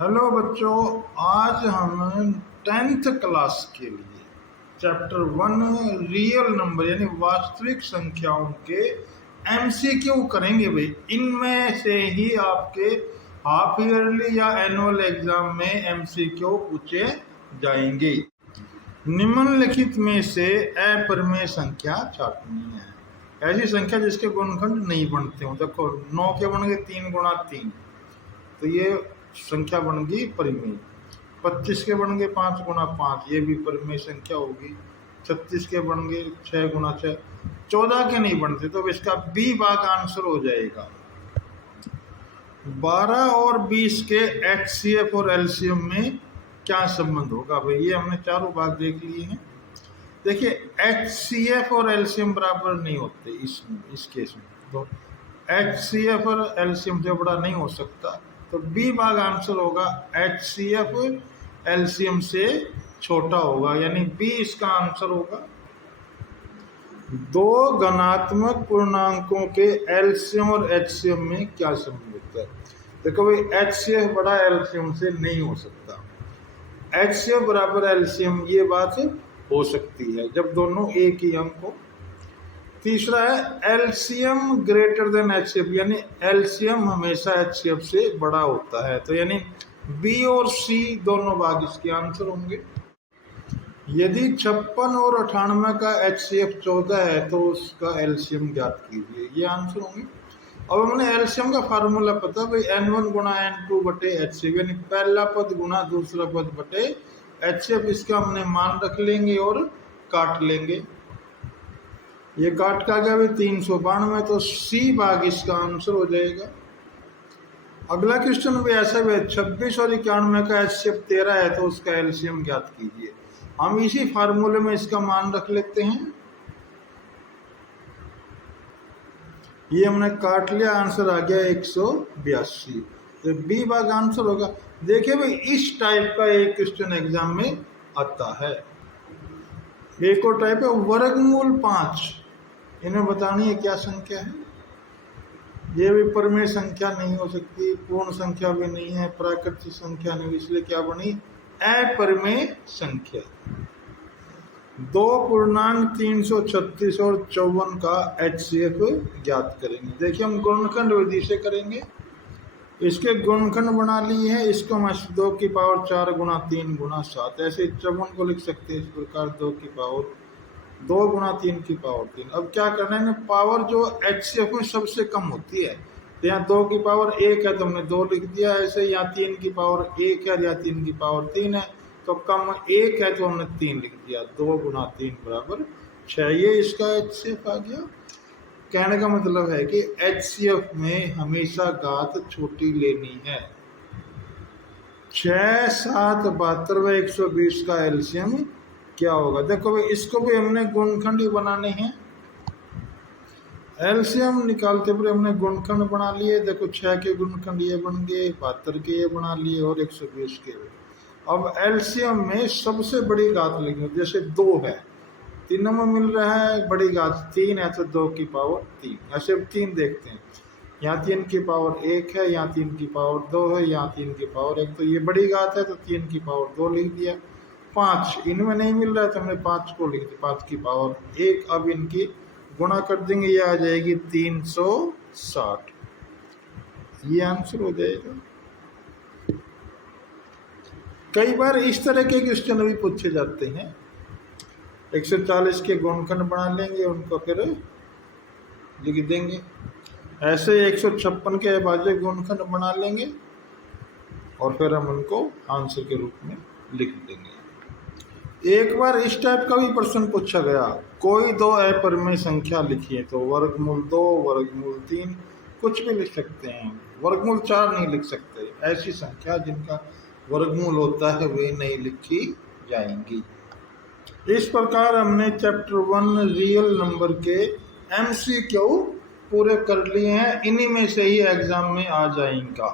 Hello बच्चों, आज हम 10th क्लास के लिए चैप्टर 1 रियल नंबर यानी वास्तविक संख्याओं के एमसीक्यू करेंगे। भाई, इनमें से ही आपके हाफ ईयरली या एनुअल एग्जाम में एमसीक्यू पूछे जाएंगे। निम्नलिखित में से अपरिमेय संख्या छापनी है। ऐसी संख्या जिसके गुणनखंड नहीं बनते हो। देखो, 9 के बन गए 3 गुणा 3, तो ये संख्या बन गई परिमेय। 25 के बन गए 5 गुणा 5, ये भी परिमेय संख्या होगी। 36 के बन गए 6 गुणा 6। 14 के नहीं बनते, तो इसका बी भाग आंसर हो जाएगा। 12 और 20 के एचसीएफ और एलसीएम में क्या संबंध होगा? भाई, ये हमने चारों भाग देख लिए हैं। देखिए, एचसीएफ और एलसीएम बराबर नहीं होते इस केस में, तो एचसीएफ और एलसीएम से बड़ा नहीं हो सकता, तो बी भाग आंसर होगा एचसीएफ एलसीएम से छोटा होगा, यानी बी इसका आंसर होगा। दो धनात्मक पूर्णांकों के एलसीएम और एचसीएम में क्या संबंध होता है? देखो भाई, एचसीएफ बड़ा एलसीएम से नहीं हो सकता। एचसीएफ बराबर एलसीएम, ये बात हो सकती है जब दोनों एक ही अंक हो। तीसरा है एलसीएम ग्रेटर देन एचसीएफ, यानी एलसीएम हमेशा एचसीएफ से बड़ा होता है, तो यानी बी और सी दोनों भाग इसके आंसर होंगे। यदि 56 और 98 का एचसीएफ 14 है तो उसका एलसीएम ज्ञात कीजिए, ये आंसर होंगे। अब हमने एलसीएम का फार्मूला पता, भाई n1 गुणा n2 बटे एचसीएफ, यानी पहला पद गुणा दूसरा पद बटे एचसीएफ। इसका हमने मान रख लेंगे और काट लेंगे। ये काट का गया भी 392, तो सी भाग इसका आंसर हो जाएगा। अगला क्वेश्चन भी ऐसा भी है, 26 और 91 का एचसीएफ 13 है तो उसका एलसीएम ज्ञात कीजिए। हम इसी फार्मूले में इसका मान रख लेते हैं। ये हमने काट लिया, आंसर आ गया 182, तो बी भाग आंसर होगा। देखिए भाई, इस टाइप का एक क्वेश्चन एग्जाम में आता है। एक और टाइप है वर्गमूल 5, इन्हें बतानी है क्या संख्या है। ये भी परिमेय संख्या नहीं हो सकती, पूर्ण संख्या भी नहीं है, प्राकृतिक संख्या नहीं, इसलिए क्या बनी? अपरिमेय संख्या। 2 पूर्णांक 336 और 54 का एचसीएफ ज्ञात करेंगे। देखिए, हम गुणनखंड विधि से करेंगे। इसके गुणनखंड बना लिए हैं, इसको हम 2 की पावर 4 गुणा 3 गुणा 7, ऐसे 54 को लिख सकते हैं इस प्रकार 2 की पावर 2 गुणा 3 की पावर 3। अब क्या करना है, पावर जो एचसीएफ में सबसे कम होती है, तो यहाँ 2 की पावर 1 है तो हमने 2 लिख दिया। ऐसे यहाँ 3 की पावर 1 है या 3 की पावर 3 है, तो कम 1 है तो हमने 3 लिख दिया। 2 गुणा 3 बराबर 6, ये इसका एचसीएफ आ गया। कहने का मतलब है कि एचसीएफ में हमेशा घात छोटी लेनी है। 6, 7, 72 व 120 का एलसीएम क्या होगा? देखो भाई, इसको भी हमने गुणनखंड ही बनाने हैं। एलसीएम निकालते हुए हमने गुणनखंड बना लिए। देखो, 6 के गुणनखंड ये बन गए, 72 के ये बना लिए और 120 के। अब एलसीएम में सबसे बड़ी घात लिखी, जैसे 2 है, तीनों में मिल रहा है, बड़ी घात 3 है तो 2 की पावर 3। ऐसे 3 देखते हैं, यहाँ 3 की पावर 1 है, यहाँ 3 की पावर 2 है, यहाँ 3 की पावर 1, तो ये बड़ी घात है तो 3 की पावर 2 लिख दिया। 5 इनमें नहीं मिल रहा है तो हमने 5 को लिख दिया, 5 की पावर 1। अब इनकी गुणा कर देंगे, ये आ जाएगी 360, ये आंसर हो जाएगा। कई बार इस तरह के क्वेश्चन भी पूछे जाते हैं। 140 के गुणनखंड बना लेंगे, उनको फिर लिख देंगे। ऐसे 156 के अभाज्य गुणनखंड बना लेंगे और फिर हम उनको आंसर के रूप में लिख देंगे। एक बार इस टाइप का भी प्रश्न पूछा गया, कोई 2 अपरिमेय संख्या लिखिए, तो वर्गमूल 2, वर्गमूल 3 कुछ भी लिख सकते हैं, वर्गमूल 4 नहीं लिख सकते। ऐसी संख्या जिनका वर्गमूल होता है वे नहीं लिखी जाएंगी। इस प्रकार हमने चैप्टर 1 रियल नंबर के एमसीक्यू पूरे कर लिए हैं। इन्हीं में से ही एग्जाम में आ जाएगा।